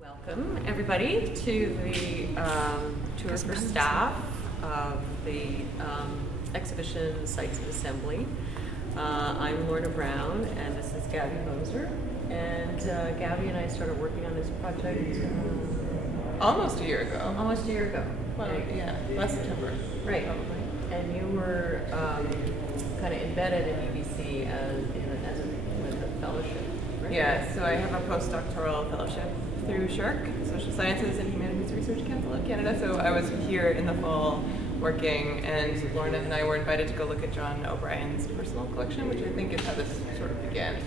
Welcome, everybody, to the tour for staff of the exhibition Sites of Assembly. I'm Lorna Brown, and this is Gabby Moser. And Gabby and I started working on this project almost a year ago. Almost a year ago. Well, right. Yeah, last September. Right. Probably. And you were kind of embedded in UBC with a fellowship, right? Yeah, so I have a postdoctoral fellowship through SHRC, Social Sciences and Humanities Research Council of Canada. So I was here in the fall working, and Lorna and I were invited to go look at John O'Brien's personal collection, which I think is how this sort of began.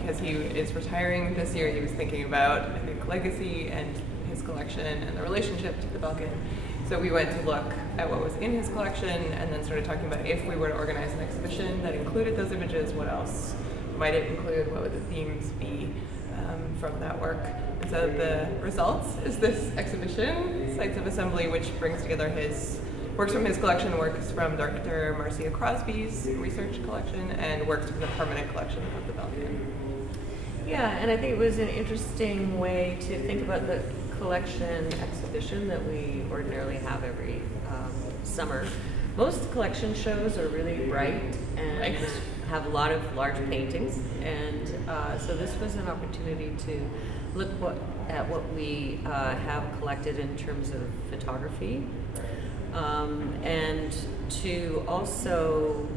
Because he is retiring this year, he was thinking about, I think, legacy and his collection and the relationship to the Belkin. So we went to look at what was in his collection and then started talking about if we were to organize an exhibition that included those images, what else might it include, what would the themes be from that work. And so the results is this exhibition, Sites of Assembly, which brings together his works from his collection, works from Dr. Marcia Crosby's research collection, and works from the permanent collection of the Belkin. Yeah, and I think it was an interesting way to think about the collection exhibition that we ordinarily have every summer. Most collection shows are really bright and have a lot of large paintings, and so this was an opportunity to look at what we have collected in terms of photography, and to also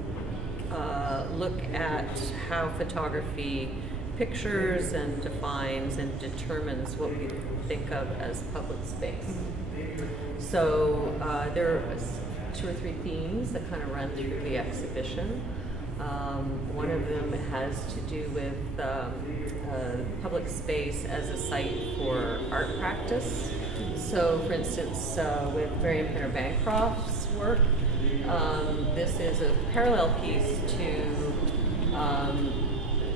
look at how photography pictures and defines and determines what we think of as public space. So there are 2 or 3 themes that kind of run through the exhibition. One of them has to do with public space as a site for art practice. So, for instance, with Marion Pinner Bancroft's work, this is a parallel piece to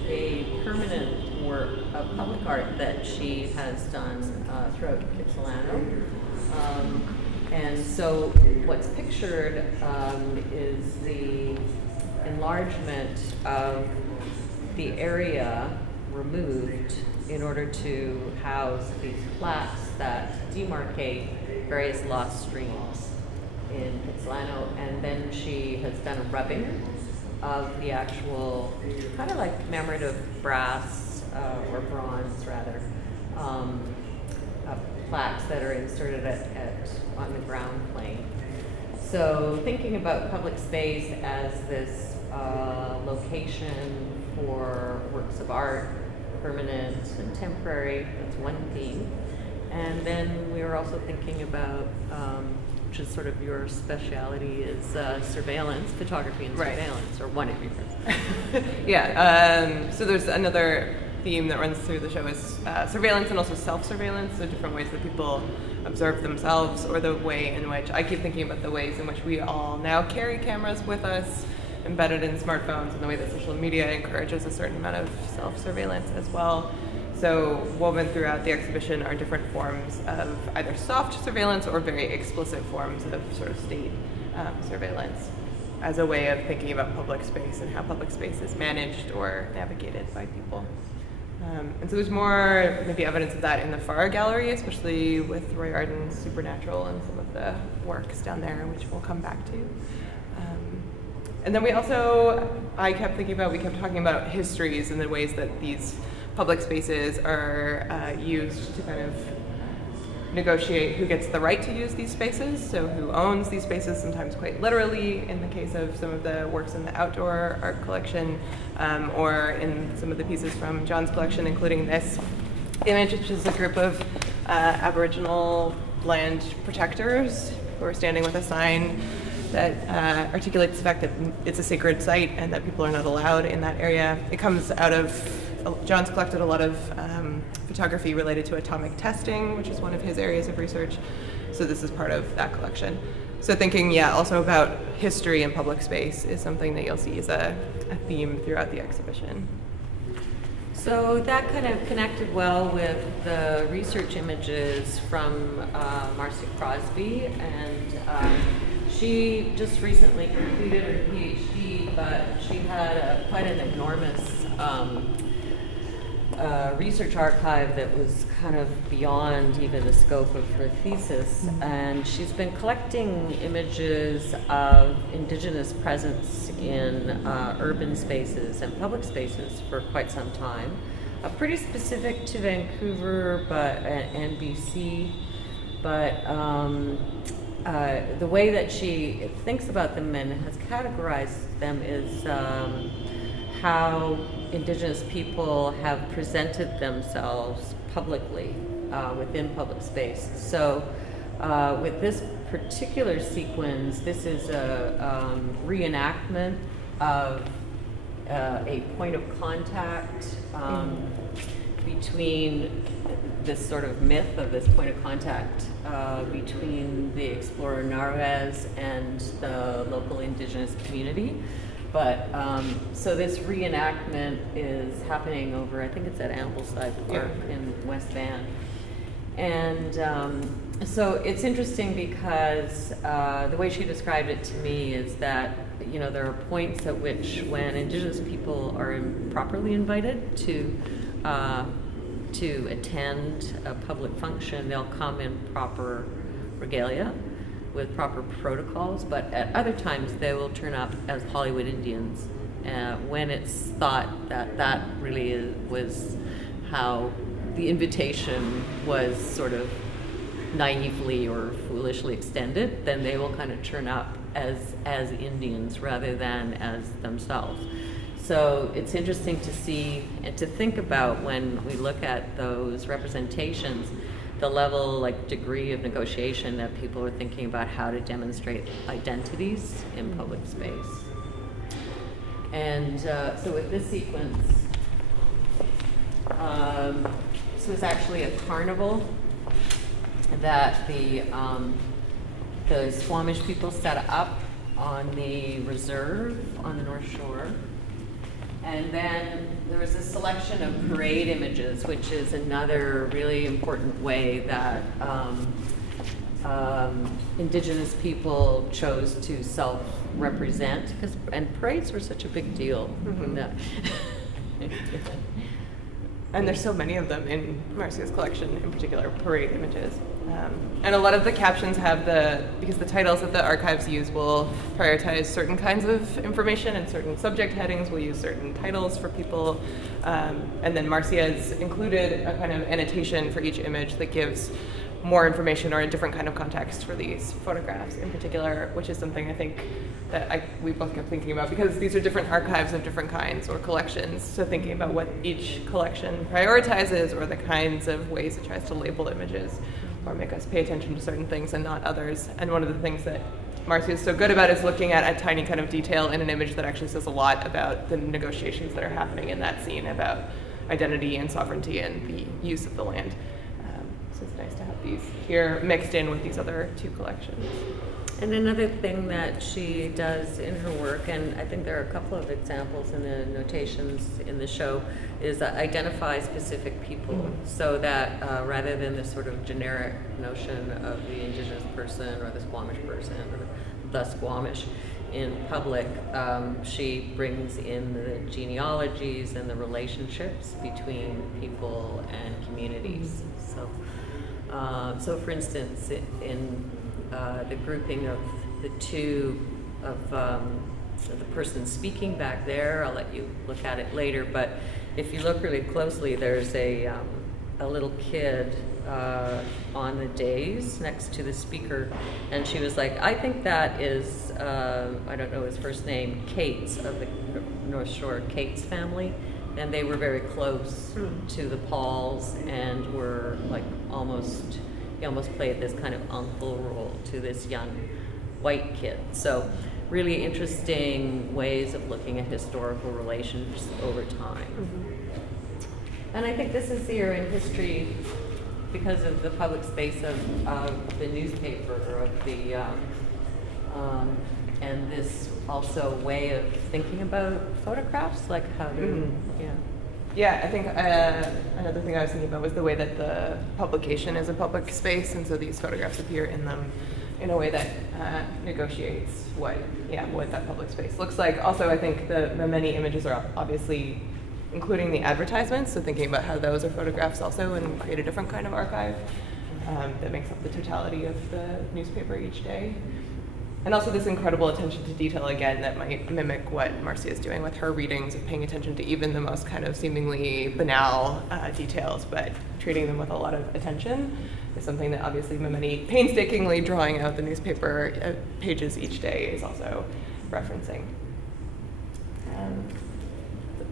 a permanent work of public art that she has done throughout Kitsilano. And so what's pictured is the enlargement of the area removed in order to house these plaques that demarcate various lost streams in Kitsilano. And then she has done a rubbing of the actual kind of like commemorative brass or bronze rather plaques that are inserted on the ground plane. So thinking about public space as this location for works of art, permanent and temporary, that's one theme. And then we were also thinking about, which is sort of your speciality, is surveillance, photography and surveillance, or one of yours. Yeah, so there's another theme that runs through the show is surveillance and also self-surveillance, so different ways that people observe themselves, or the way in which, I keep thinking about the ways in which we all now carry cameras with us, embedded in smartphones, and the way that social media encourages a certain amount of self-surveillance as well. So woven throughout the exhibition are different forms of either soft surveillance or very explicit forms of sort of state surveillance as a way of thinking about public space and how public space is managed or navigated by people. And so there's more maybe evidence of that in the Farr Gallery, especially with Roy Arden's Supernatural and some of the works down there, which we'll come back to. And then we kept talking about histories and the ways that these public spaces are used to kind of negotiate who gets the right to use these spaces, so who owns these spaces, sometimes quite literally in the case of some of the works in the outdoor art collection, or in some of the pieces from John's collection, including this image, which is a group of Aboriginal land protectors who are standing with a sign that articulates the fact that it's a sacred site and that people are not allowed in that area. It comes out of, John's collected a lot of photography related to atomic testing, which is one of his areas of research. So this is part of that collection. So thinking, also about history and public space is something that you'll see as a theme throughout the exhibition. So that kind of connected well with the research images from Marcia Crosby, and she just recently completed her PhD, but she had quite an enormous a research archive that was kind of beyond even the scope of her thesis, and she's been collecting images of Indigenous presence in urban spaces and public spaces for quite some time. Pretty specific to Vancouver and BC, but the way that she thinks about them and has categorized them is how Indigenous people have presented themselves publicly within public space. So with this particular sequence, this is a reenactment of a point of contact between this sort of myth of this point of contact between the explorer Narvaez and the local Indigenous community. But so this reenactment is happening over, I think it's at Ambleside Park in West Van. And so it's interesting because the way she described it to me is that, you know, there are points at which when Indigenous people are improperly invited to attend a public function, they'll come in proper regalia with proper protocols, but at other times they will turn up as Hollywood Indians when it's thought that that really was how the invitation was sort of naively or foolishly extended. Then they will kind of turn up as Indians rather than as themselves. So it's interesting to see and to think about when we look at those representations, the level, like degree of negotiation that people are thinking about how to demonstrate identities in public space. And so with this sequence, this was actually a carnival that the Squamish people set up on the reserve on the North Shore. And then there was a selection of parade images, which is another really important way that Indigenous people chose to self-represent, and parades were such a big deal. And there's so many of them in Marcia's collection, in particular, parade images. And a lot of the captions have because the titles that the archives use will prioritize certain kinds of information, and certain subject headings will use certain titles for people. And then Marcia's included a kind of annotation for each image that gives more information or a different kind of context for these photographs in particular, which is something I think that we both kept thinking about, because these are different archives of different kinds or collections. So thinking about what each collection prioritizes, or the kinds of ways it tries to label images or make us pay attention to certain things and not others. And one of the things that Marcia is so good about is looking at a tiny kind of detail in an image that actually says a lot about the negotiations that are happening in that scene about identity and sovereignty and the use of the land. So it's nice to have these here mixed in with these other two collections. And another thing that she does in her work, and I think there are a couple of examples in the notations in the show, is identify specific people, so that rather than this sort of generic notion of the Indigenous person or the Squamish person or the Squamish in public, she brings in the genealogies and the relationships between people and communities. So for instance, in the grouping of the two of the person speaking back there, I'll let you look at it later, but if you look really closely, there's a little kid on the dais next to the speaker, and she was like, I think that is, I don't know his first name, Cates of the North Shore, Cates family. And they were very close to the Pauls and were like he almost played this kind of uncle role to this young white kid. So really interesting ways of looking at historical relations over time. And I think this is here in history because of the public space of the newspaper, of the, and this also way of thinking about photographs, like how to, Yeah, I think another thing I was thinking about was the way that the publication is a public space, and so these photographs appear in them in a way that negotiates what that public space looks like. Also, I think the many images are obviously including the advertisements, so thinking about how those are photographs also and create a different kind of archive that makes up the totality of the newspaper each day. And also this incredible attention to detail, again, that might mimic what Marcia is doing with her readings of paying attention to even the most kind of seemingly banal details, but treating them with a lot of attention is something that obviously Mimini painstakingly drawing out the newspaper pages each day is also referencing.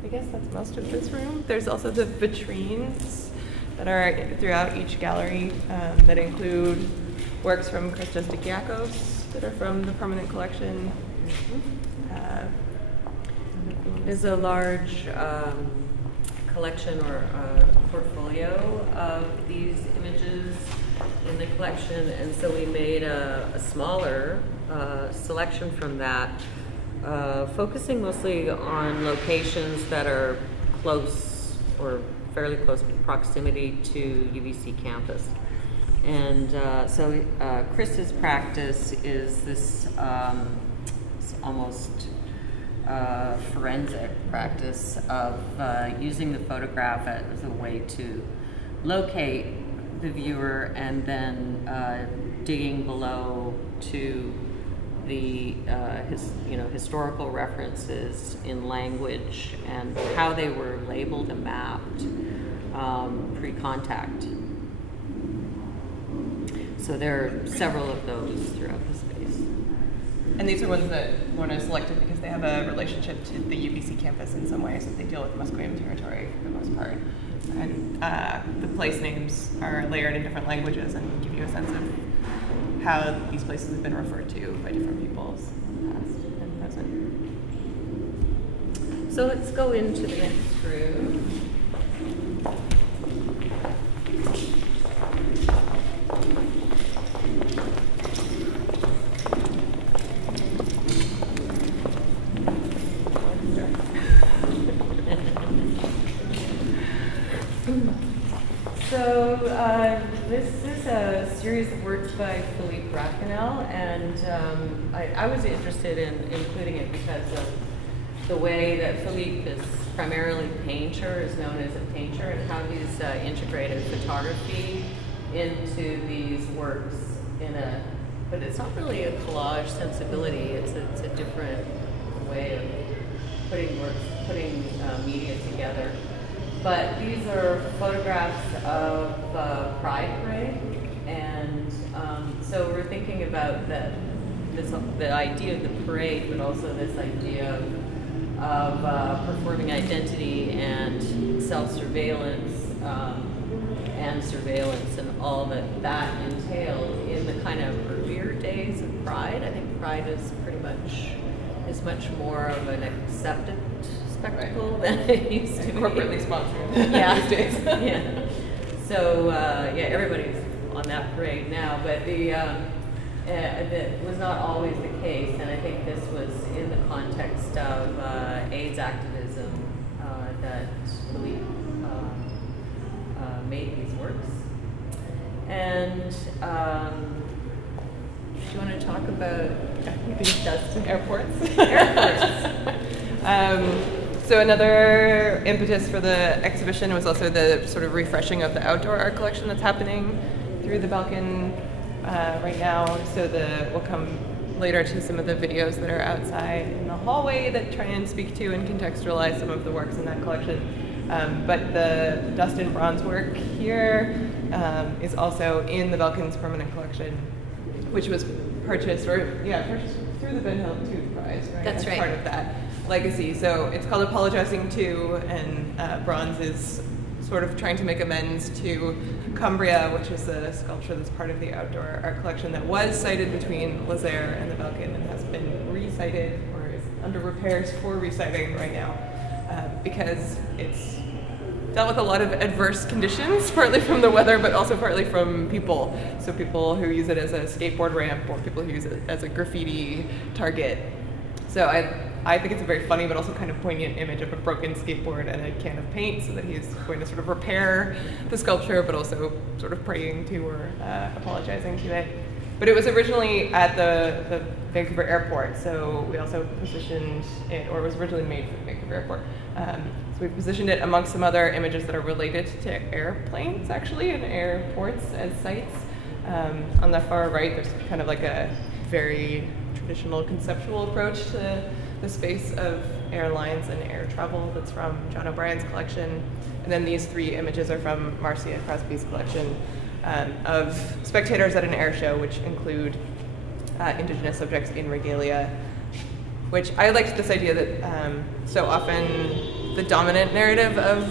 I guess that's most of this room. There's also the vitrines that are throughout each gallery that include works from Christos Dikiakos that are from the permanent collection. There's a large collection or portfolio of these images in the collection, and so we made a smaller selection from that, focusing mostly on locations that are close or fairly close proximity to UBC campus. And so Chris's practice is this almost forensic practice of using the photograph as a way to locate the viewer and then digging below to the historical references in language and how they were labeled and mapped pre-contact. So there are several of those throughout the space. And these are ones that Lorna selected because they have a relationship to the UBC campus in some ways, that they deal with Musqueam territory for the most part. And the place names are layered in different languages and give you a sense of how these places have been referred to by different peoples, past and present. So let's go into the next room. So this is a series of works by Philippe Racanel, and I was interested in including it because of the way that Philippe is primarily a painter, is known as a painter, and how he's integrated photography into these works but it's not really a collage sensibility, it's a different way of putting media together. But these are photographs of Pride Parade, and so we're thinking about the idea of the parade, but also this idea of performing identity and self-surveillance and surveillance and all that entailed in the kind of earlier days of Pride. I think Pride is much more of an accepted spectacle than it used to be. Corporately sponsored these days. Yeah. So everybody's on that parade now, but that was not always the case, and I think this was in the context of AIDS activism that Philippe made these works. And do you want to talk about airports? Airports. So another impetus for the exhibition was also the sort of refreshing of the outdoor art collection that's happening through the Belkin right now. So we'll come later to some of the videos that are outside in the hallway that try and speak to and contextualize some of the works in that collection. But the dust and bronze work here is also in the Belkin's permanent collection, which was purchased through the Ben Hill Tooth Prize, right? That's right. Part of that legacy. So it's called Apologizing To, and bronze is sort of trying to make amends to Cumbria, which is a sculpture that's part of the outdoor art collection that was sited between Lazaire and the Belkin and has been re-sited or is under repairs for re-siting right now because it's dealt with a lot of adverse conditions, partly from the weather, but also partly from people. So people who use it as a skateboard ramp or people who use it as a graffiti target. So I think it's a very funny but also kind of poignant image of a broken skateboard and a can of paint, so that he's going to sort of repair the sculpture but also sort of praying to or apologizing to it. But it was originally at the Vancouver airport, so we also positioned it, or it was originally made for the Vancouver airport. So we positioned it amongst some other images that are related to airplanes, actually, and airports as sites. On the far right, there's kind of like a very traditional conceptual approach to the space of airlines and air travel that's from John O'Brien's collection. And then these 3 images are from Marcia Crosby's collection of spectators at an air show, which include Indigenous subjects in regalia, which I liked this idea that so often the dominant narrative of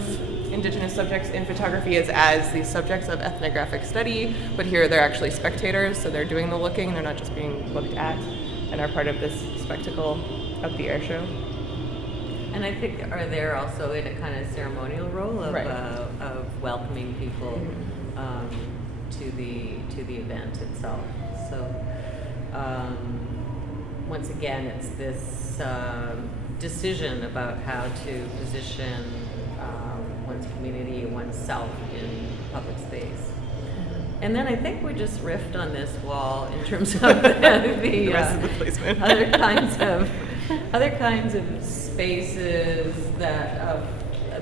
Indigenous subjects in photography is as these subjects of ethnographic study, but here they're actually spectators, so they're doing the looking, they're not just being looked at, and are part of this spectacle of the air show. And I think are there also in a kind of ceremonial role of, right. of welcoming people to the event itself. So once again, it's this decision about how to position one's community, oneself in public space. And then I think we just riffed on this wall in terms of the rest of the placement. other kinds of spaces that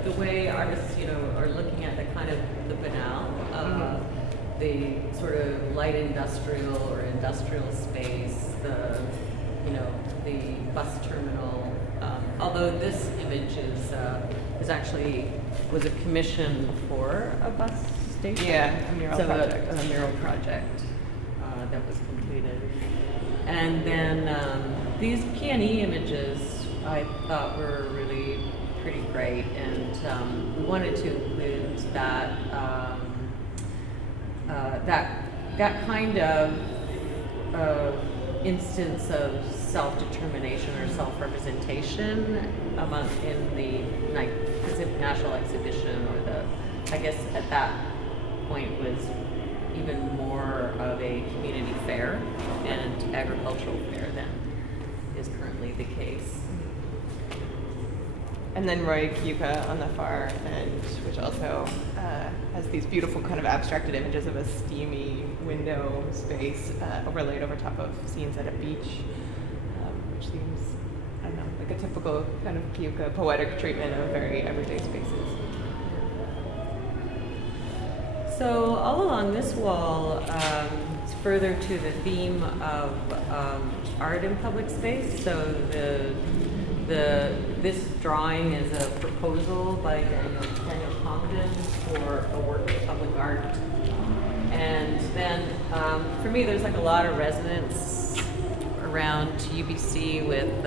the way artists, are looking at the kind of the banal, the sort of light industrial or industrial space, the bus terminal. Although this image is actually was a commission for a bus station. Yeah, a mural project. A mural project that was completed. And then these P&E images I thought were really pretty great, and we wanted to include that that kind of instance of self-determination or self-representation in the national exhibition, or I guess at that point was even more of a community fair and agricultural fair than is currently the case. And then Roy Kyuka on the far end, which also has these beautiful kind of abstracted images of a steamy window space overlaid over top of scenes at a beach, which seems, I don't know, like a typical kind of Kyuka poetic treatment of very everyday spaces. So all along this wall, it's further to the theme of art in public space. So this drawing is a proposal by Daniel Comden for a work of public art. And then for me, there's like a lot of resonance around UBC with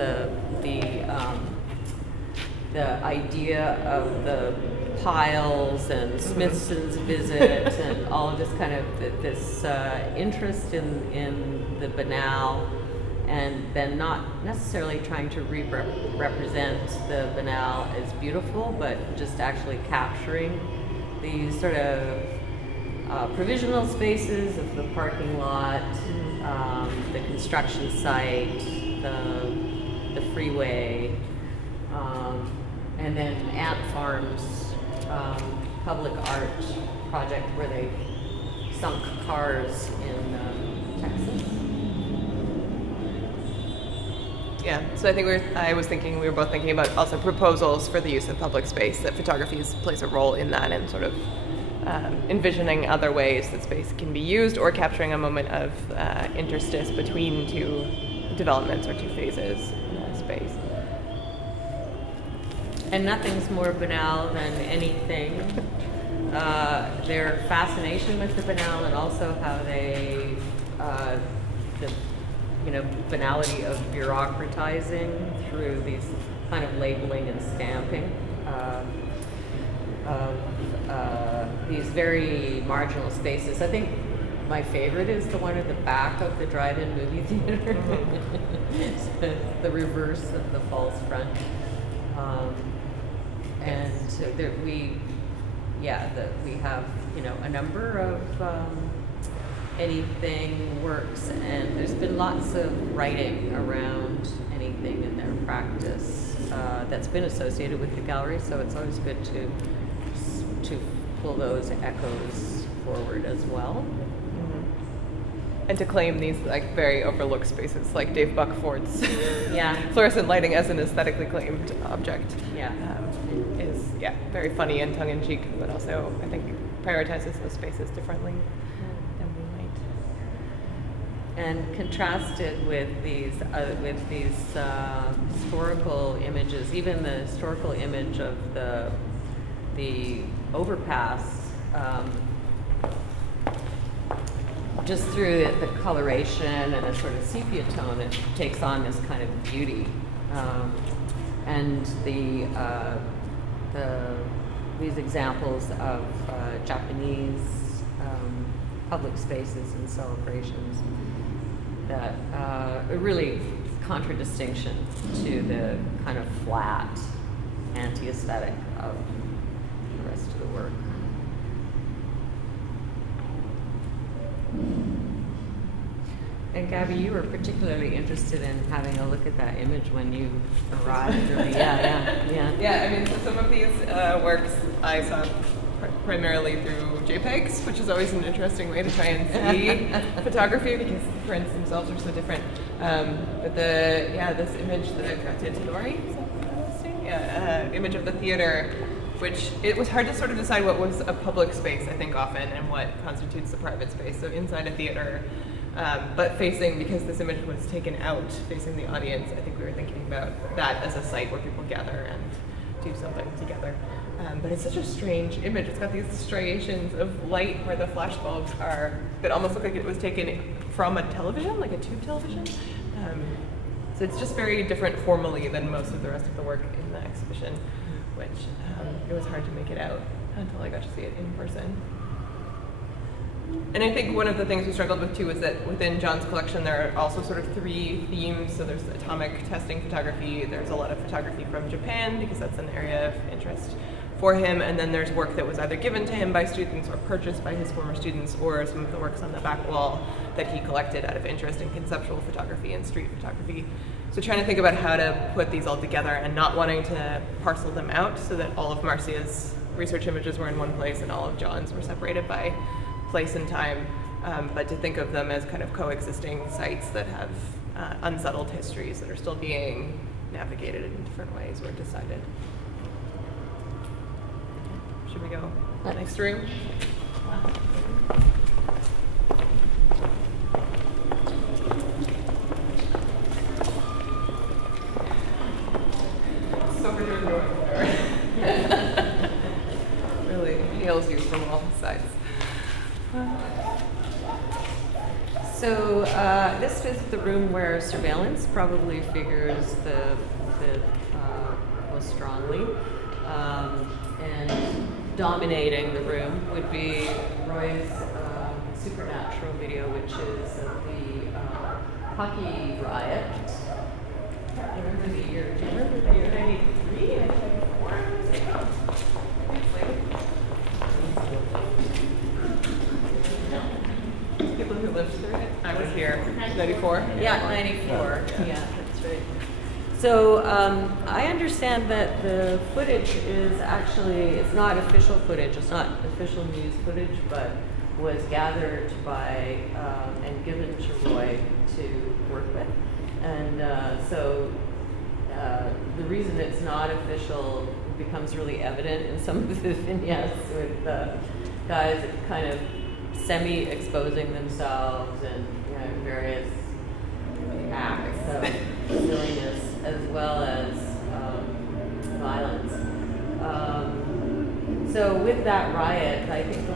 the idea of the piles and Smithson's visit and all of this kind of this interest in the banal, and then not necessarily trying to represent the banal as beautiful, but just actually capturing these sort of provisional spaces of the parking lot, the construction site, the freeway, and then Ant Farm's public art project where they sunk cars in Texas. Yeah, so I think we were both thinking about also proposals for the use of public space, that photography plays a role in that, and sort of envisioning other ways that space can be used, or capturing a moment of interstice between two developments or two phases in a space. And nothing's more banal than anything. Their fascination with the banal, and also how they, the banality of bureaucratizing through these kind of labeling and stamping of these very marginal spaces. I think my favorite is the one at the back of the drive-in movie theater. It's the reverse of the false front. And so there we have a number of anything works, and there's been lots of writing around anything in their practice that's been associated with the gallery. So it's always good to pull those echoes forward as well. and to claim these like very overlooked spaces, like Dave Buckford's Yeah. fluorescent lighting as an aesthetically claimed object, Yeah. is very funny and tongue-in-cheek, but also I think prioritizes those spaces differently than we might. And contrasted with these historical images, even the historical image of the overpass, just through the coloration and a sort of sepia tone, it takes on this kind of beauty. And these examples of Japanese public spaces and celebrations that are really contradistinction to the kind of flat anti-aesthetic of the rest of the work. And Gabby, you were particularly interested in having a look at that image when you arrived. Yeah, I mean, so some of these works I saw primarily through JPEGs, which is always an interesting way to try and see photography because the prints themselves are so different. But this image that got to Tadori, is that what I was saying? Image of the theater, which it was hard to sort of decide what was a public space, I think, often, and what constitutes a private space. So inside a theater, but facing, because this image was taken out, facing the audience, I think we were thinking about that as a site where people gather and do something together. But it's such a strange image. It's got these striations of light where the flash bulbs are, that almost look like it was taken from a television, like a tube television. So it's just very different formally than most of the rest of the work in the exhibition, which it was hard to make it out until I got to see it in person. And I think one of the things we struggled with too was that within John's collection there are also sort of three themes. So there's atomic testing photography, there's a lot of photography from Japan because that's an area of interest for him, and then there's work that was either given to him by students or purchased by his former students, or some of the works on the back wall that he collected out of interest in conceptual photography and street photography. So trying to think about how to put these all together and not wanting to parcel them out so that all of Marcia's research images were in one place and all of John's were separated by place and time, but to think of them as kind of coexisting sites that have unsettled histories that are still being navigated in different ways or decided. Should we go next room? So we're doing north there. Really hails you from all sides. So this is the room where surveillance probably figures the most strongly. And dominating the room would be Roy's Supernatural video, which is of the hockey riot. I can't remember the year. Do you remember the year? 93? 94? People who lived through it. I was here. 94? Yeah, 94. Yeah, that's right. So I understand that the footage is actually, it's not official footage, it's not official news footage, but was gathered by and given to Roy to work with. And so the reason it's not official becomes really evident in some of the vignettes with guys kind of semi-exposing themselves and various acts of silliness as well as violence. So with that riot, I think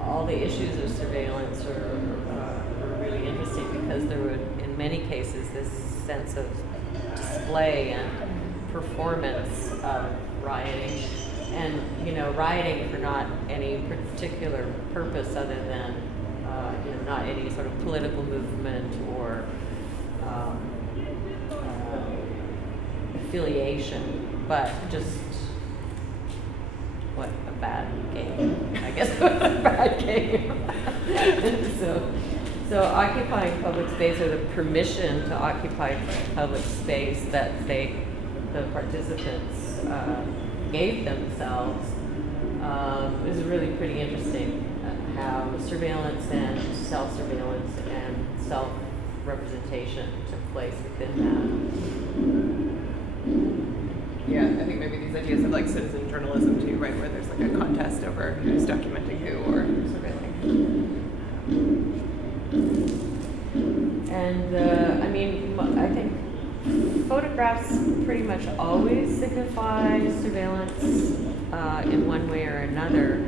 all the issues of surveillance are really interesting because there would, in many cases, this sense of display and performance of rioting, and rioting for not any particular purpose other than not any sort of political movement or affiliation, but just a bad game. I guess it was a bad game. So occupying public space, or the permission to occupy public space that the participants gave themselves, is really pretty interesting. how surveillance and self-surveillance and self-representation took place within that. Yeah, I think maybe these ideas of like citizen journalism too, right, where there's like a contest over who's documenting who or surveilling. And I mean, I think photographs pretty much always signify surveillance in one way or another.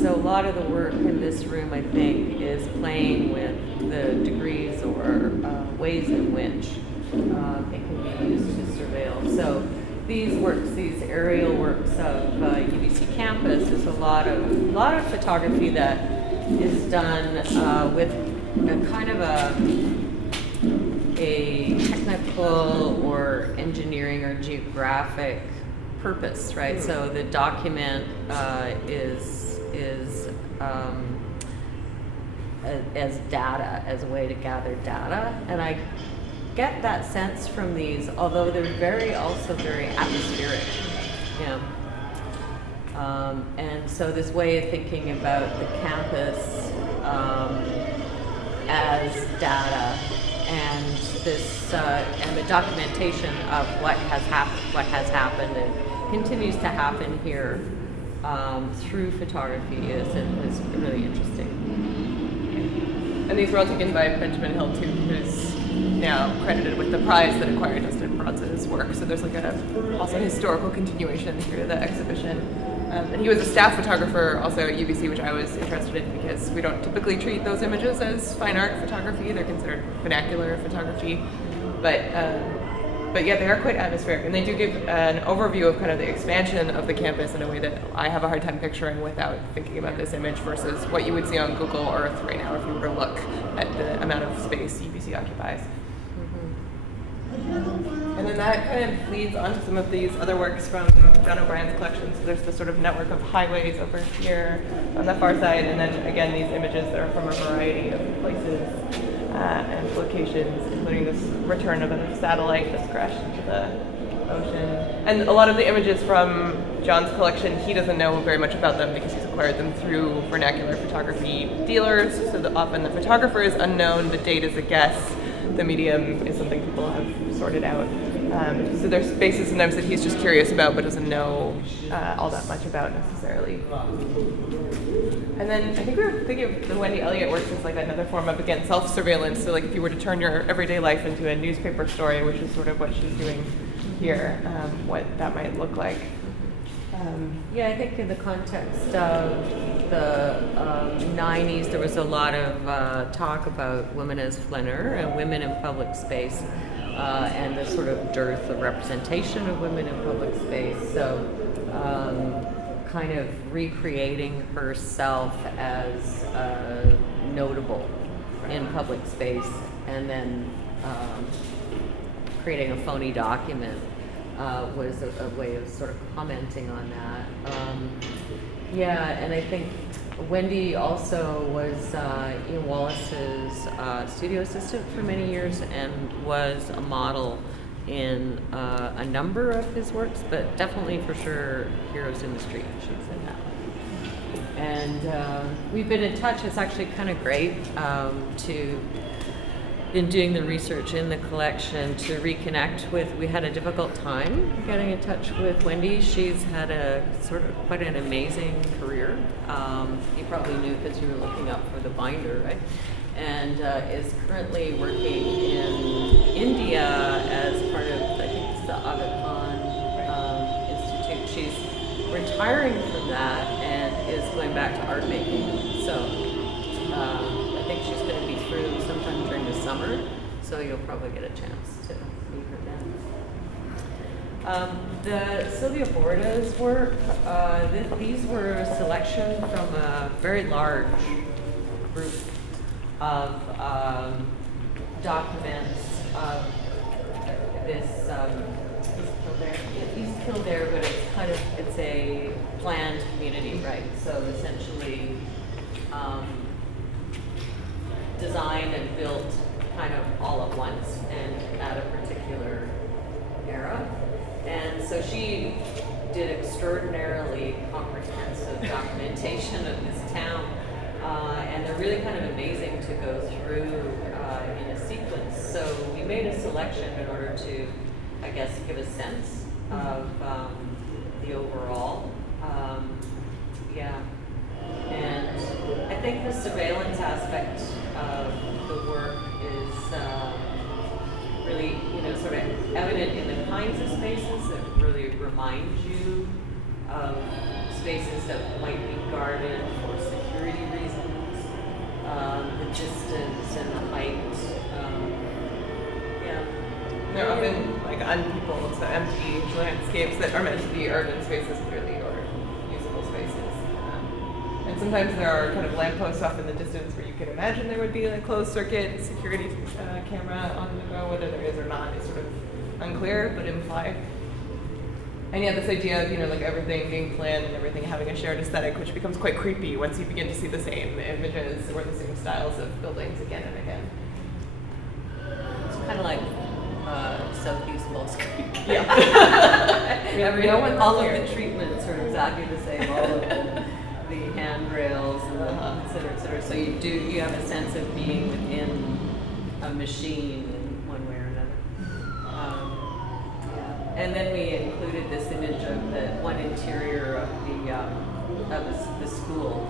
So a lot of the work in this room, I think, is playing with the degrees or ways in which it can be used to surveil. So these works, these aerial works of UBC campus, is a lot of photography that is done with a kind of a technical or engineering or geographic purpose, right? So the document is as data, as a way to gather data, and I get that sense from these, although they're also very atmospheric. Yeah. And so this way of thinking about the campus as data, and this and the documentation of what has happened and continues to happen here through photography is really interesting. And these were all taken by Benjamin Hill too, who's now credited with the prize that acquired Dustin Perazza's work. So there's like also historical continuation through the exhibition. And he was a staff photographer also at UBC, which I was interested in because we don't typically treat those images as fine art photography. They're considered vernacular photography. But yeah, they are quite atmospheric, and they do give an overview of kind of the expansion of the campus in a way that I have a hard time picturing without thinking about this image versus what you would see on Google Earth right now if you were to look at the amount of space UBC occupies. And then that kind of leads on to some of these other works from John O'Brien's collection. So there's this sort of network of highways over here on the far side, and then again these images that are from a variety of places and locations, including this return of a satellite that's crashed into the ocean. And a lot of the images from John's collection, he doesn't know very much about them because he's acquired them through vernacular photography dealers, so that often the photographer is unknown, the date is a guess, the medium is something people have sorted out. So there's spaces sometimes that he's just curious about but doesn't know all that much about necessarily. And then I think we were thinking of the Wendy Elliott works as like another form of, again, self-surveillance. So like if you were to turn your everyday life into a newspaper story, which is sort of what she's doing here, what that might look like. Yeah, I think in the context of the 90s, there was a lot of talk about women as flaneur and women in public space, and the sort of dearth of representation of women in public space. So kind of recreating herself as notable in public space, and then creating a phony document was a way of sort of commenting on that. Yeah, and I think Wendy also was Ian Wallace's studio assistant for many years and was a model in a number of his works, but definitely for sure Heroes in the Street, she's in that. And we've been in touch. It's actually kind of great in doing the research in the collection to reconnect with. We had a difficult time getting in touch with Wendy. She's had a sort of quite an amazing career. You probably knew because you were looking up for the binder, right? And is currently working in India as part of, I think it's the Aga Khan Institute. She's retiring from that and is going back to art making. So I think she's going to be through sometime during the summer, so you'll probably get a chance to meet her then. The Sylvia Borda's work, these were a selection from a very large group of documents of this East Kildare, but it's a planned community, right? So essentially designed and built kind of all at once and at a particular era. And so she did extraordinarily comprehensive documentation of this town. and they're really kind of amazing to go through in a sequence. So we made a selection in order to, I guess, give a sense of the overall. Yeah. And I think the surveillance aspect of the work is really, sort of evident in the kinds of spaces that really remind you of spaces that might be guarded for security reasons, the distance and the height. Yeah. They're often like unpeopled, so empty landscapes that are meant to be urban spaces clearly, or usable spaces. And sometimes there are kind of lampposts off in the distance where you could imagine there would be a closed circuit security camera on the go. Whether there is or not is sort of unclear, but implied. And yet this idea of, like everything being planned and everything having a shared aesthetic, which becomes quite creepy once you begin to see the same images or the same styles of buildings again and again. It's kind of like Southeast Falls Creek. Yeah. All of the treatments are exactly the same. All of the handrails and et cetera, et cetera. So you have a sense of being within a machine in one way or another. And then we included this image of the one interior of the school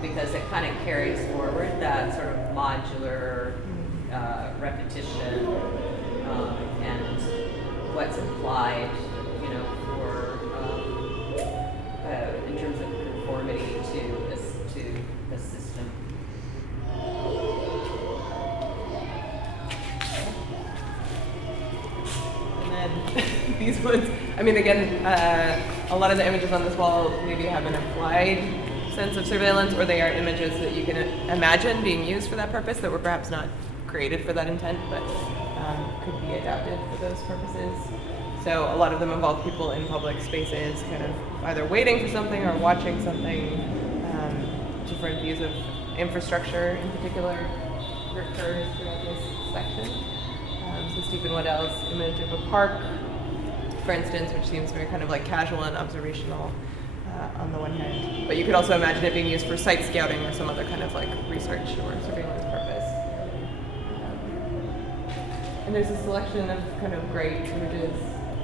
because it kind of carries forward that sort of modular repetition and what's implied, for in terms of conformity to a system. These ones, I mean, again, a lot of the images on this wall maybe have an implied sense of surveillance, or they are images that you can imagine being used for that purpose that were perhaps not created for that intent, but could be adapted for those purposes. So a lot of them involve people in public spaces, kind of either waiting for something or watching something. Different views of infrastructure in particular recurs throughout this section. So Stephen Waddell's image of a park, for instance, which seems very kind of like casual and observational on the one hand. But you could also imagine it being used for site scouting or some other kind of like research or surveillance purpose. And there's a selection of kind of great images,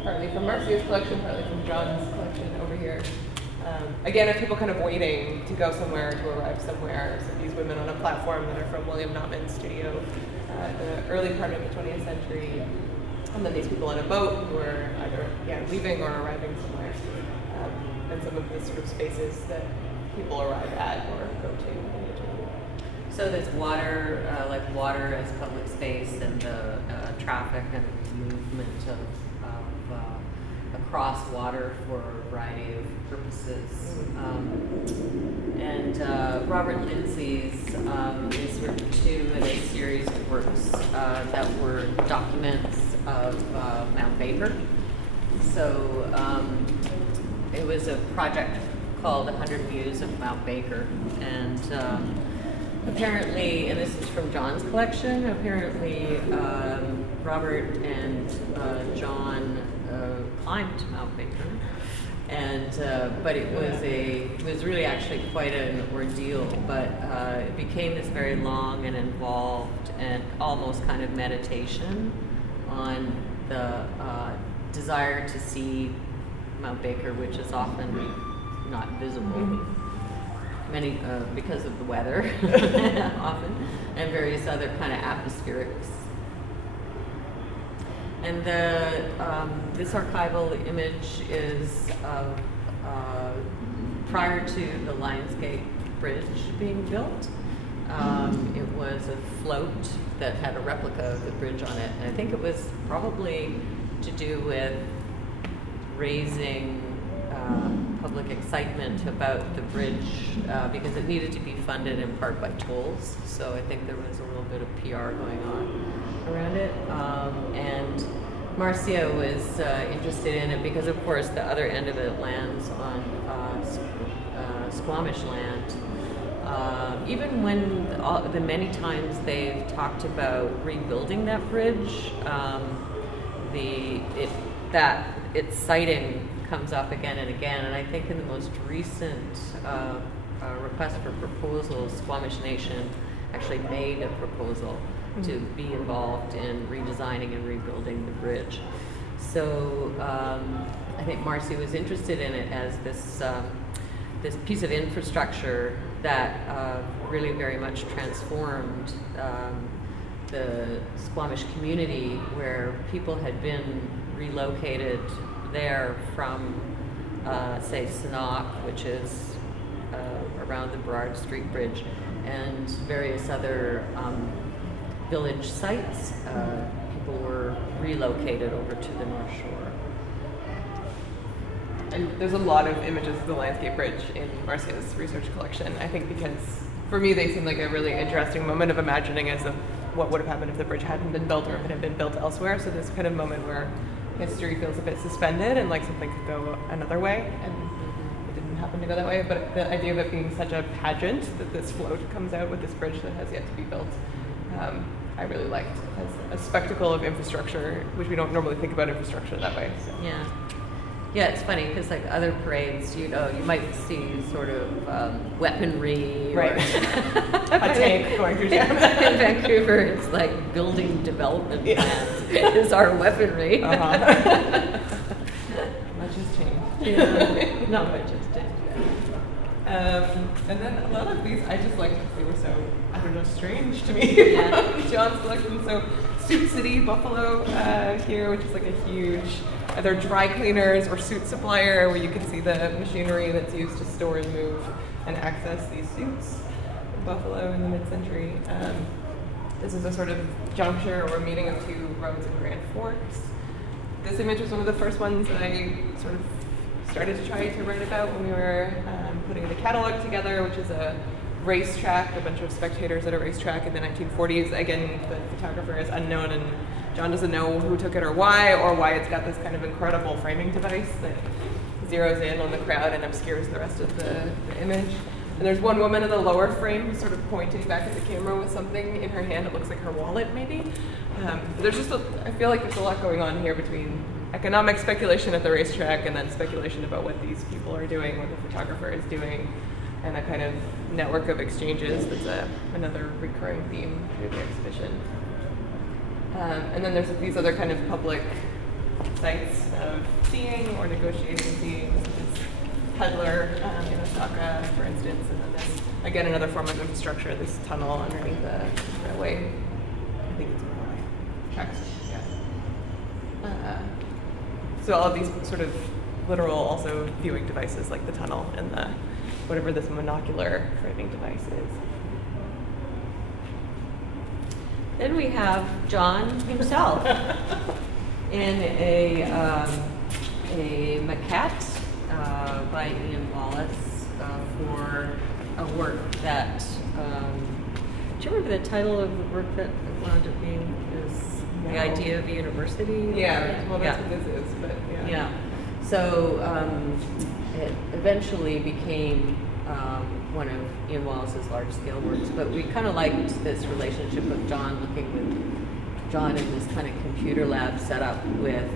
partly from Marcia's collection, partly from John's collection over here. Again, of people kind of waiting to go somewhere, to arrive somewhere. So these women on a platform that are from William Notman's studio, the early part of the 20th century. And then these people on a boat who are either leaving or arriving somewhere. And some of the sort of spaces that people arrive at or go to in between. So there's water, like water as public space, and the traffic and movement of across water for a variety of purposes. And Robert Lindsay's is sort of two in a series of works that were documents of Mount Baker. So it was a project called 100 Views of Mount Baker, and apparently, and this is from John's collection, apparently Robert and John climbed Mount Baker, and but it was really actually quite an ordeal. But it became this very long and involved and almost kind of meditation on the desire to see Mount Baker, which is often not visible. Many because of the weather, often, and various other kind of atmospherics. And this archival image is of prior to the Lionsgate Bridge being built. It was a float that had a replica of the bridge on it, and I think it was probably to do with raising public excitement about the bridge because it needed to be funded in part by tolls. So I think there was a little bit of PR going on around it. And Marcia was interested in it because, of course, the other end of it lands on Squamish land. Even when the many times they've talked about rebuilding that bridge, its sighting comes up again and again, and I think in the most recent request for proposals, Squamish Nation actually made a proposal to be involved in redesigning and rebuilding the bridge. So I think Marcy was interested in it as this piece of infrastructure that really very much transformed the Squamish community, where people had been relocated there from, say, Sanok, which is around the Burrard Street Bridge, and various other village sites. People were relocated over to the North Shore. And there's a lot of images of the landscape bridge in Marcia's research collection, I think, because for me they seem like a really interesting moment of imagining as of what would have happened if the bridge hadn't been built or if it had been built elsewhere. So this kind of moment where history feels a bit suspended and like something could go another way, and it didn't happen to go that way. But the idea of it being such a pageant that this float comes out with this bridge that has yet to be built, I really liked as a spectacle of infrastructure, which we don't normally think about infrastructure that way. So. Yeah. Yeah, it's funny because like other parades, you know, you might see sort of weaponry, right? A tank going through town. In Vancouver, it's like building development plans is our weaponry. Much has changed. Yeah, not much has changed. And then a lot of these I just liked because they were so, I don't know, strange to me. Yeah. John's collection. So Suit City, Buffalo here, which is like a huge either dry cleaners or suit supplier, where you can see the machinery that's used to store and move and access these suits in Buffalo in the mid-century. This is a sort of juncture or meeting of two roads in Grand Forks. This image was one of the first ones that I sort of started to try to write about when we were putting the catalog together, which is a racetrack, a bunch of spectators at a racetrack in the 1940s. Again, the photographer is unknown, and John doesn't know who took it or why it's got this kind of incredible framing device that zeroes in on the crowd and obscures the rest of the image. And there's one woman in the lower frame who's sort of pointing back at the camera with something in her hand. It looks like her wallet, maybe. There's just I feel like there's a lot going on here between economic speculation at the racetrack and then speculation about what these people are doing, what the photographer is doing, and a kind of network of exchanges that's another recurring theme through the exhibition. And then there's these other kind of public sites of seeing or negotiating seeing, such as Peddler in Osaka, for instance, and then there's, again, another form of infrastructure, this tunnel underneath the railway. I think it's a railway tracks, yeah. So all of these sort of literal also viewing devices like the tunnel and the whatever this monocular framing device is. Then we have John himself in a maquette by Ian Wallace for a work that, do you remember the title of the work that wound up being is The Idea of a University? Yeah, well that's what this is, but yeah. Yeah, so it eventually became one of Ian Wallace's large-scale works, but we kind of liked this relationship of John looking with John in this kind of computer lab setup with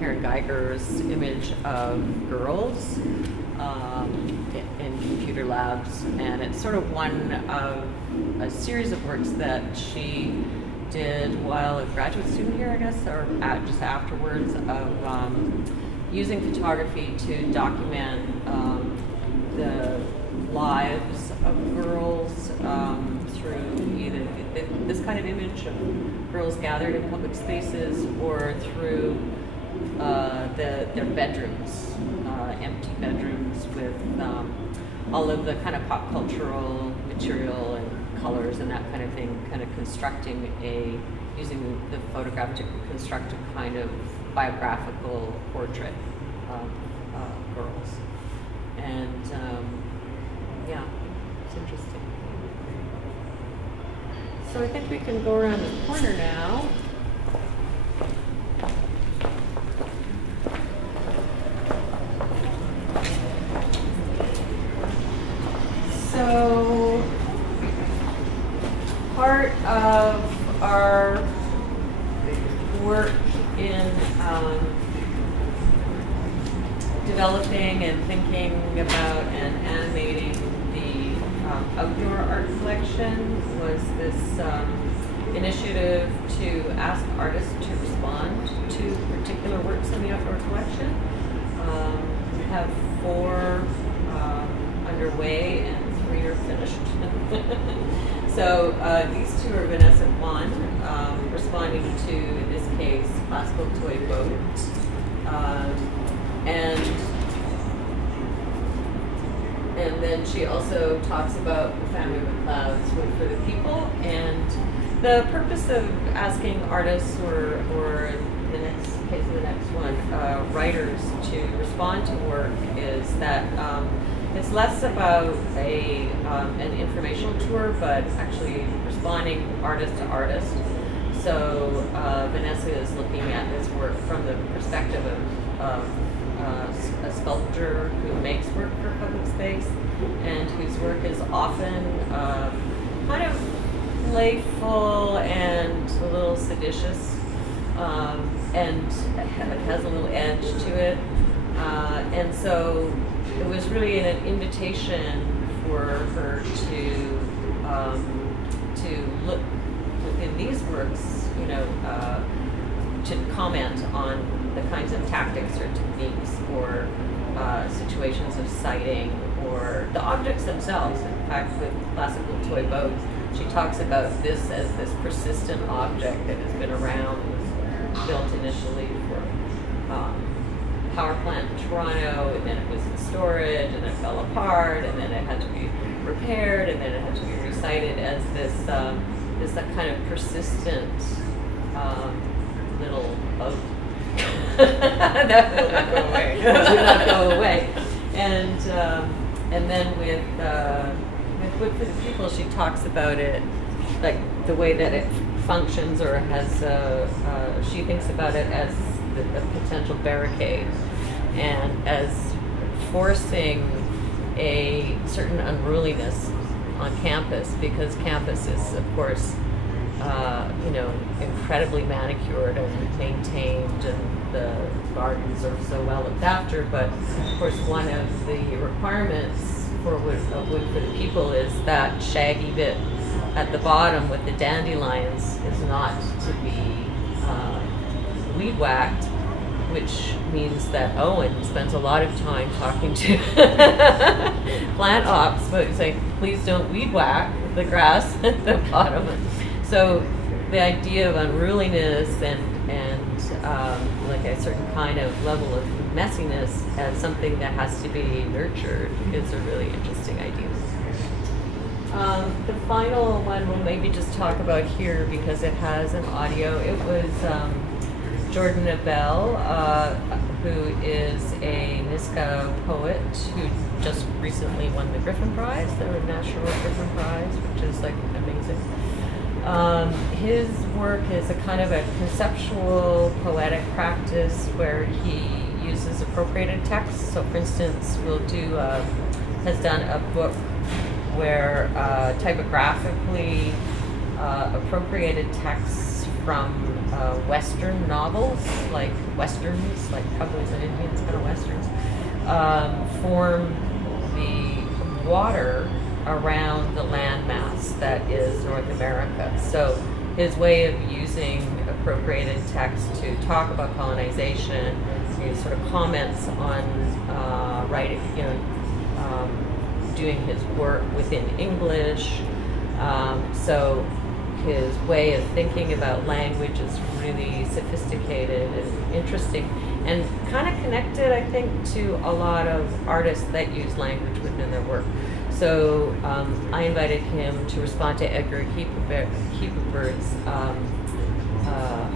Karen Geiger's image of girls in computer labs, and it's sort of one of a series of works that she did while a graduate student here, I guess, or just afterwards, of using photography to document the lives of girls through either this kind of image of girls gathered in public spaces or through their bedrooms, empty bedrooms with all of the kind of pop cultural material and colors and that kind of thing, kind of using the photograph to construct a kind of biographical portrait of girls. And yeah, it's interesting. So I think we can go around the corner now. So part of our work in developing and thinking about and animating the outdoor art collection was this initiative to ask artists to respond to particular works in the outdoor collection. We have 4 underway and 3 are finished. So these 2 are Vanessa and Juan, responding to, in this case, classical toy boat. And then she also talks about the family of the clouds, Wood for the people. And the purpose of asking artists, or in the next case of the next one, writers to respond to work is that it's less about an informational tour, but actually responding artist to artist. So Vanessa is looking at this work from the perspective of a sculptor who makes work for public space and whose work is often kind of playful and a little seditious, and has a little edge to it. And so it was really an invitation for her to look within these works, to comment on the kinds of tactics or techniques or situations of sighting or the objects themselves. In fact, with classical toy boats, she talks about this as this persistent object that has been around, was built initially for power plant in Toronto, and then it was in storage, and it fell apart, and then it had to be repaired, and then it had to be recited as this kind of persistent little boat that will not go away. Do not go away. And then with Wood for the People, she talks about it like the way that it functions, or has she thinks about it as a potential barricade, and as forcing a certain unruliness on campus, because campus is, of course, incredibly manicured and maintained, and the gardens are so well looked after. But of course, one of the requirements for Wood for the People is that shaggy bit at the bottom with the dandelions is not to be weed whacked, which means that Owen spends a lot of time talking to plant ops, but saying, please don't weed whack the grass at the bottom. So the idea of unruliness and like a certain kind of level of messiness as something that has to be nurtured is a really interesting idea. The final one we'll maybe just talk about here because it has an audio. It was Jordan Abel, who is a Niska poet who just recently won the Griffin Prize, the National Griffin Prize, which is like amazing. His work is a kind of a conceptual poetic practice where he uses appropriated text. So, for instance, has done a book where typographically appropriated texts from Western novels, like Westerns, like Cowboys and Indians kind of Westerns, form the water around the landmass that is North America. So his way of using appropriated text to talk about colonization, sort of comments on writing, doing his work within English. So his way of thinking about language is really sophisticated and interesting, and kind of connected, I think, to a lot of artists that use language within their work. So I invited him to respond to Edgar Heaperbird's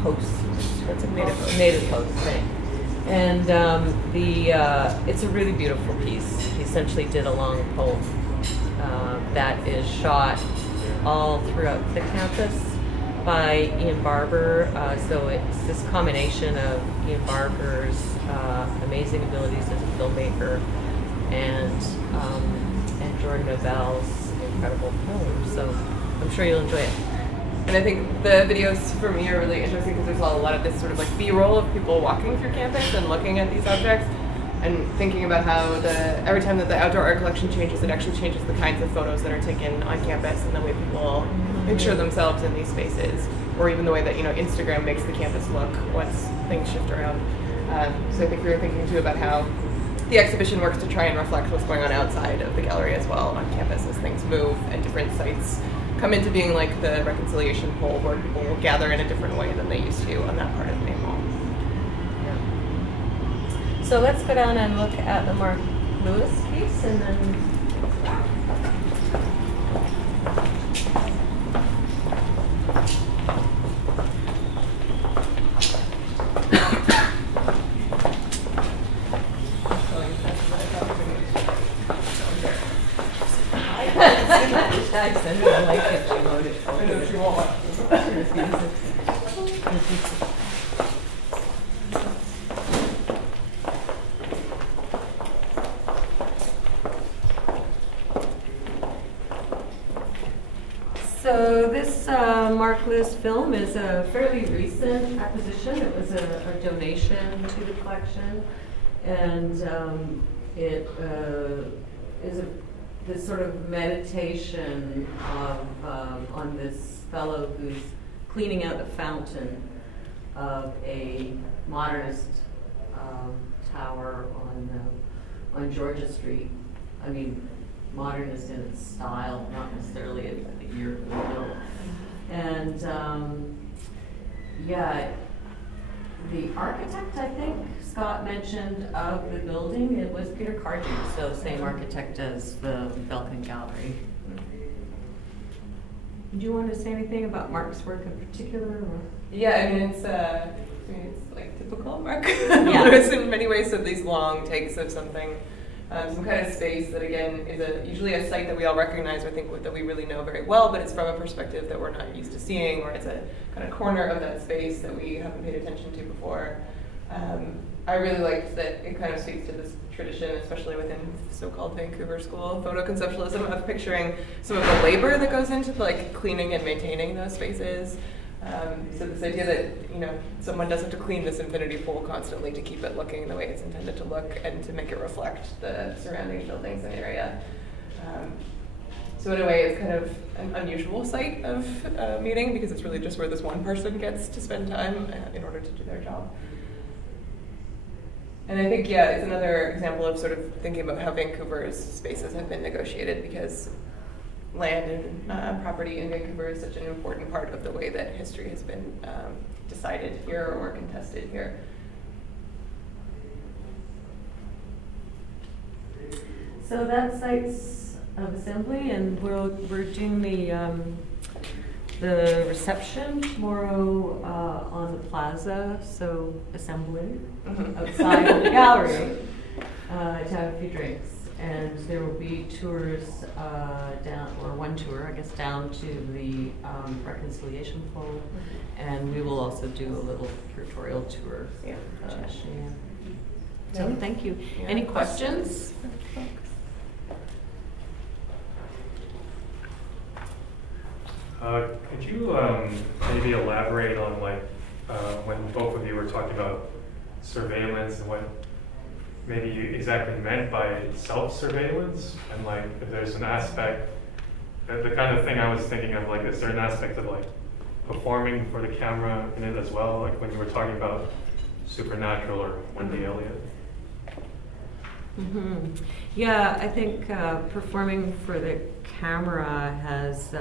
host. That's a native host thing. And it's a really beautiful piece. He essentially did a long poem that is shot all throughout the campus by Ian Barber. So it's this combination of Ian Barber's amazing abilities as a filmmaker and Jordan Abel's incredible poem. So I'm sure you'll enjoy it. And I think the videos for me are really interesting because there's a lot of this sort of like B-roll of people walking through campus and looking at these objects. and thinking about how every time that the outdoor art collection changes, it actually changes the kinds of photos that are taken on campus and the way people picture themselves in these spaces, or even the way that Instagram makes the campus look once things shift around. So I think we were thinking too about how the exhibition works to try and reflect what's going on outside of the gallery as well on campus as things move and different sites come into being, like the reconciliation pole where people will gather in a different way than they used to on that part of the main hall. Yeah. So let's go down and look at the Mark Lewis piece and then I send her a like if she wrote it. I know she won't. She refuses. So this Mark Lewis film is a fairly recent acquisition. It was a donation to the collection, and it is this sort of meditation on this fellow who's cleaning out the fountain of a modernist tower on Georgia Street. I mean, modernist in its style, not necessarily the year it was built. And yeah, the architect, I think, Scott mentioned, of the building, it was Peter Cardew, so same architect as the Belkin Gallery. Do you want to say anything about Mark's work in particular? Or? Yeah, I mean, it's like typical Mark Lewis in many ways, so these long takes of something, some kind of space that again is usually a site that we all recognize or think that we really know very well, but it's from a perspective that we're not used to seeing, or it's a kind of corner of that space that we haven't paid attention to before. I really liked that it kind of speaks to this tradition, especially within so-called Vancouver school photo conceptualism, of picturing some of the labor that goes into like cleaning and maintaining those spaces. So this idea that someone does have to clean this infinity pool constantly to keep it looking the way it's intended to look and to make it reflect the surrounding buildings and area. So in a way, it's kind of an unusual site of meeting because it's really just where this one person gets to spend time in order to do their job. And I think, yeah, it's another example of sort of thinking about how Vancouver's spaces have been negotiated, because land and property in Vancouver is such an important part of the way that history has been decided here or contested here. So that site's of assembly, and we're doing the reception tomorrow on the plaza, so assembly outside of the gallery to have a few drinks. And there will be tours down, or one tour, I guess, down to the reconciliation pole, and we will also do a little curatorial tour. Yeah. So thank you. Yeah. Any questions? Could you maybe elaborate on when both of you were talking about surveillance and what maybe you exactly meant by self-surveillance, and if there's an aspect, the kind of thing I was thinking of, is there an aspect of performing for the camera in it as well, like when you were talking about Supernatural or Wendy Elliott? Mm-hmm. Yeah, I think performing for the camera has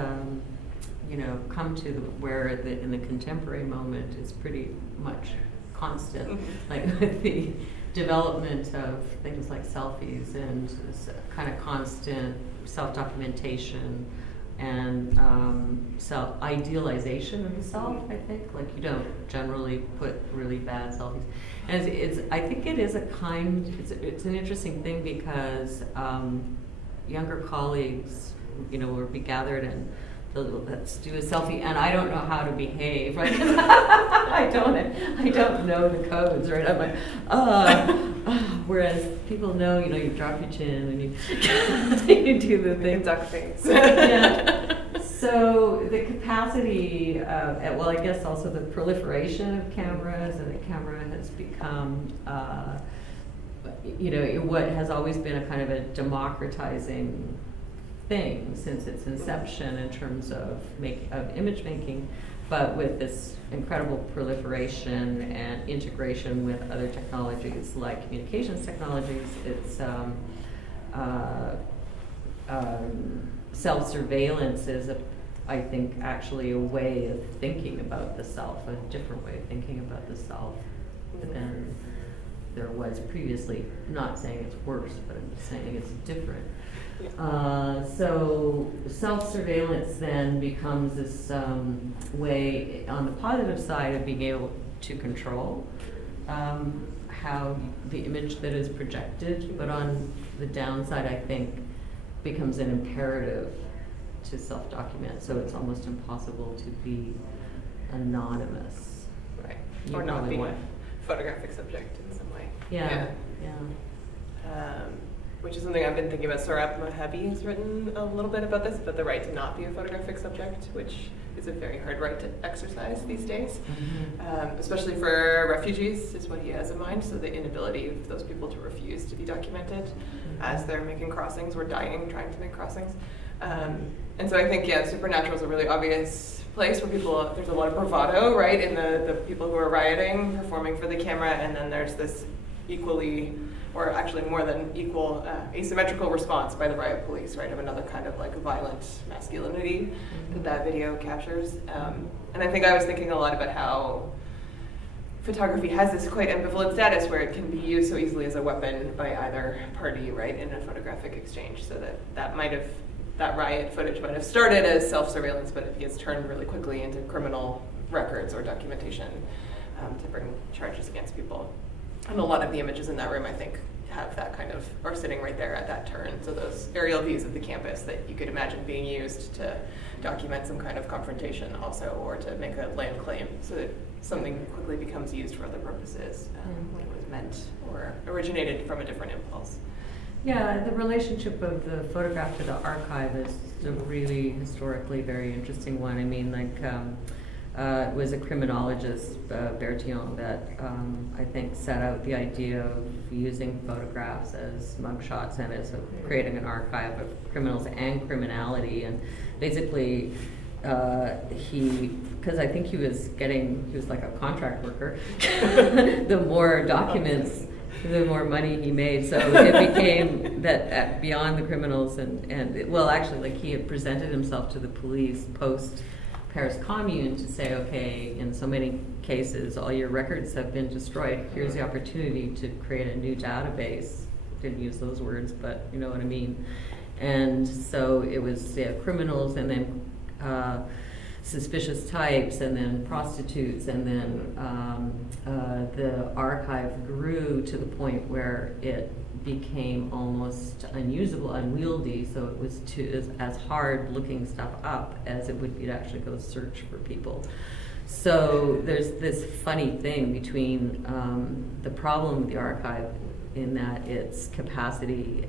come to where in the contemporary moment is pretty much constant, like with the development of things like selfies and kind of constant self-documentation and self-idealization of the self, I think. Like, you don't generally put really bad selfies. And I think it is it's an interesting thing because younger colleagues, will be gathered and let's do a selfie, and I don't know how to behave, right? I don't know the codes, right? I'm like, whereas people know, you drop your chin and you do the thing. Duck face. Yeah. So the capacity, well, I guess also the proliferation of cameras, and the camera has become what has always been a kind of a democratizing thing since its inception in terms of image making, but with this incredible proliferation and integration with other technologies like communications technologies, it's self-surveillance is, I think, actually a way of thinking about the self, a different way of thinking about the self than there was previously. I'm not saying it's worse, but I'm just saying it's different. So self-surveillance then becomes this way, on the positive side, of being able to control how the image that is projected, but on the downside, I think, becomes an imperative to self-document. So it's almost impossible to be anonymous. Right. You Or not probably being want- a photographic subject in some way. Yeah. Which is something I've been thinking about. Saurabh Mohabi has written a little bit about this, about the right to not be a photographic subject, which is a very hard right to exercise these days, especially for refugees, is what he has in mind. So the inability of those people to refuse to be documented as they're making crossings or dying trying to make crossings. And so I think, Supernatural is a really obvious place where there's a lot of bravado, right, in the people who are rioting, performing for the camera, and then there's this equally, or actually more than equal, asymmetrical response by the riot police, right, of another kind of like violent masculinity that video captures. And I think I was thinking a lot about how photography has this quite ambivalent status where it can be used so easily as a weapon by either party, right, in a photographic exchange, so that riot footage might have started as self-surveillance, but it gets turned really quickly into criminal records or documentation to bring charges against people. And a lot of the images in that room, I think, have that kind of, are sitting right there at that turn. So those aerial views of the campus that you could imagine being used to document some kind of confrontation also, or to make a land claim, so that something quickly becomes used for other purposes when it was meant or originated from a different impulse. Yeah, the relationship of the photograph to the archive is a really historically very interesting one. I mean, it was a criminologist, Bertillon, that I think set out the idea of using photographs as mugshots and as creating an archive of criminals and criminality. And basically, because I think he was like a contract worker, the more documents, the more money he made. So it became that beyond the criminals actually, he had presented himself to the police post Paris Commune to say, okay, in so many cases, all your records have been destroyed. Here's the opportunity to create a new database. Didn't use those words, but you know what I mean. And so it was criminals, and then suspicious types, and then prostitutes, and then the archive grew to the point where it became almost unusable, unwieldy, so it was as hard looking stuff up as it would be to actually go search for people. So there's this funny thing between the problem with the archive in that its capacity,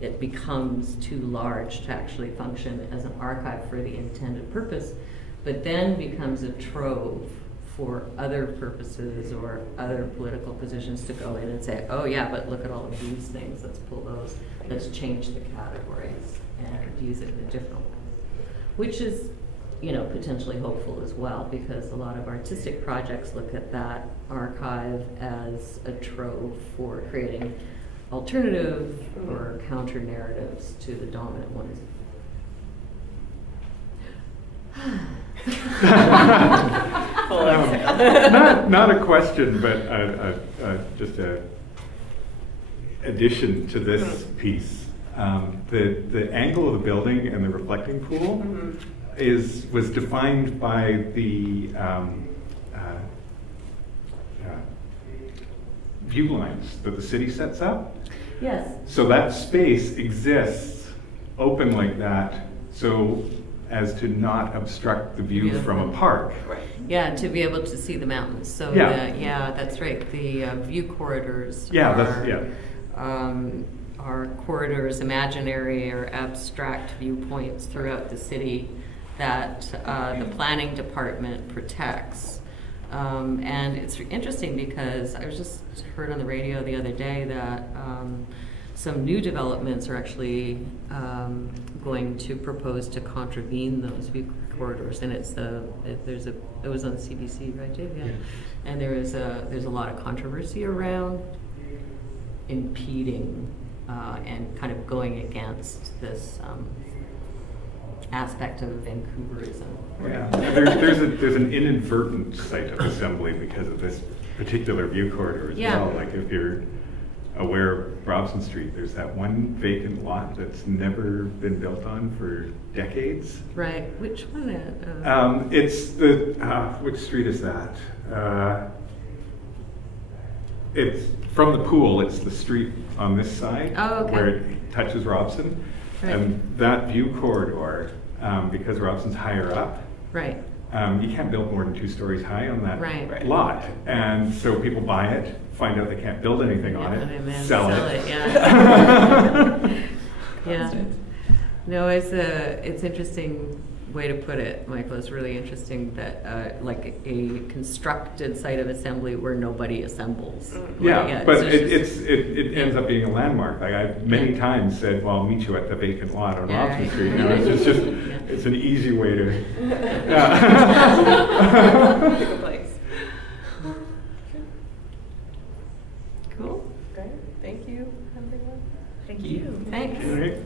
it becomes too large to actually function as an archive for the intended purpose, but then becomes a trove for other purposes or other political positions to go in and say, oh yeah, but look at all of these things, let's pull those, let's change the categories and use it in a different way. Which is, potentially hopeful as well, because a lot of artistic projects look at that archive as a trove for creating alternative or counter narratives to the dominant ones. Not a question, but just a addition to this piece. The angle of the building and the reflecting pool was defined by the view lines that the city sets up. Yes. So that space exists open like that, so as to not obstruct the view from a park. Yeah, to be able to see the mountains. So that's right. The view corridors are corridors, imaginary or abstract viewpoints throughout the city that the planning department protects And it's interesting because I was just heard on the radio the other day that some new developments are actually going to propose to contravene those view corridors, and it was on CBC, right, Dave? Yeah. And there's a lot of controversy around impeding and kind of going against this aspect of Vancouverism. Yeah, there's an inadvertent site of assembly because of this particular view corridor as well. Like if you're aware of Robson Street, there's that one vacant lot that's never been built on for decades. Right. Which one? It's the which street is that? It's from the pool. It's the street on this side where it touches Robson, and that view corridor, because Robson's higher up. Right. You can't build more than 2 stories high on that lot, and so people buy it, find out they can't build anything on it, and then sell it. Yeah. Yeah. No, it's interesting way to put it, Michael. It's really interesting that like a constructed site of assembly where nobody assembles. Yeah, but it ends up being a landmark. Like I many times said, "Well, I'll meet you at the vacant lot on Robson Street." You know, it's just it's an easy way to. Pick a place. Cool. Great. Thank you, everyone. Thank you. Thanks. All right.